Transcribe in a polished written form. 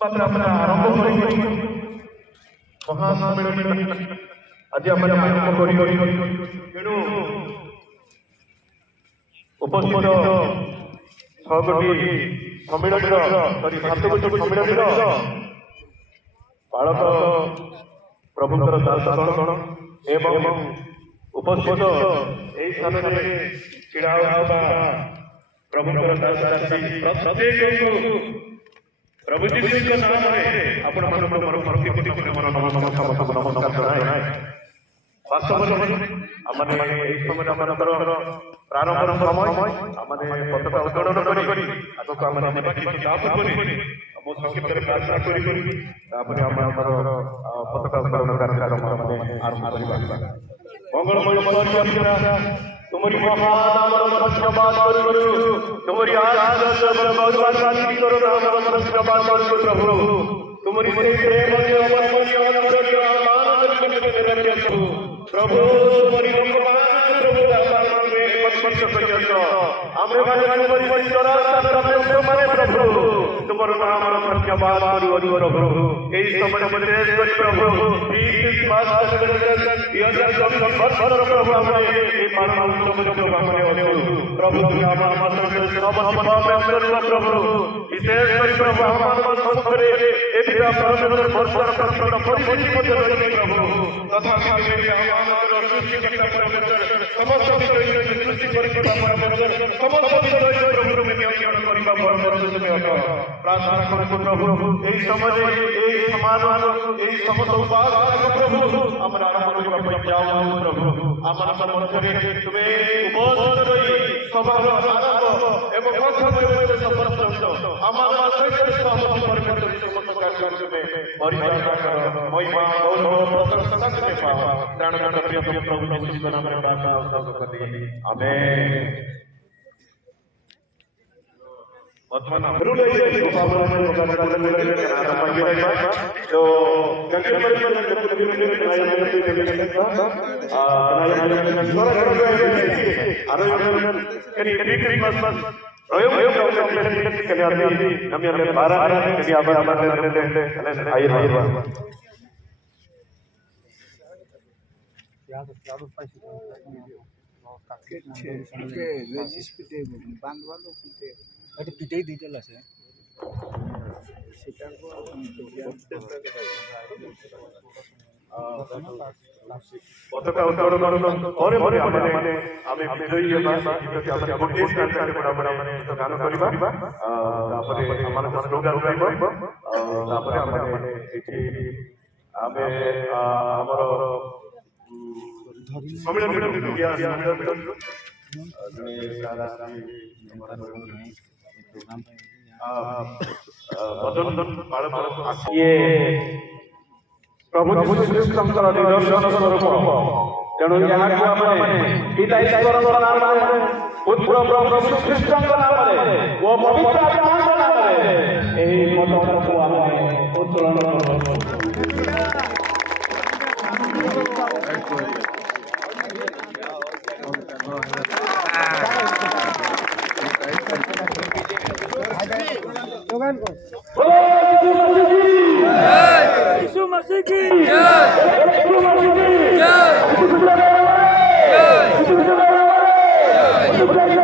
आरंभ महासम्मेलन आज आरंभ तेणु उपस्थित 6 गोटी सम्मेलन सॉरी 7 गोटी सम्मेलन बालक प्रभुंर दासगण एवं उपस्थित यही स्थान छिड़ा प्रभुंर दास प्रत्येक प्रभु जीशु नाम आपण वास्तव प्रारंभ समय पताका उत्तोलन संक्षिप्त प्रार्थना पताका उत्तोलन कार्यक्रम आरंभ मंगलमय तुम्हारी महानाम धन्यवाद करू तुम्हारी आशीष धन्यवाद करू प्रभु तुम्हारी प्रेम प्रभु तुम्हारी प्रभु तुम नाम धन्यवाद करू प्रभु यही समय प्रभु प्रार्थना प्रभु यही समय समस्त प्रभु प्रभु পিটাই ডিটেল আছে पताका उत्तोलन ପରେ ଆମେ ବିଜୟୀ ହେବା ଆମେ ଗୋଟିଏ ସ୍ଥାନରେ ଗାନ କରିବା ତାପରେ ଆମର ସ୍ଲୋଗାନ ରହିବ ତାପରେ ଆମେ ଏଠି ଆମେ ଆମର ସମ୍ମିଳନୀ प्रभु श्रीकृष्ण निदर्शन स्वरूप तेणु पुत्र प्रभु श्रीकृष्ण नाम वो पवित्र यीशु मसीह की जय यीशु मसीह की जय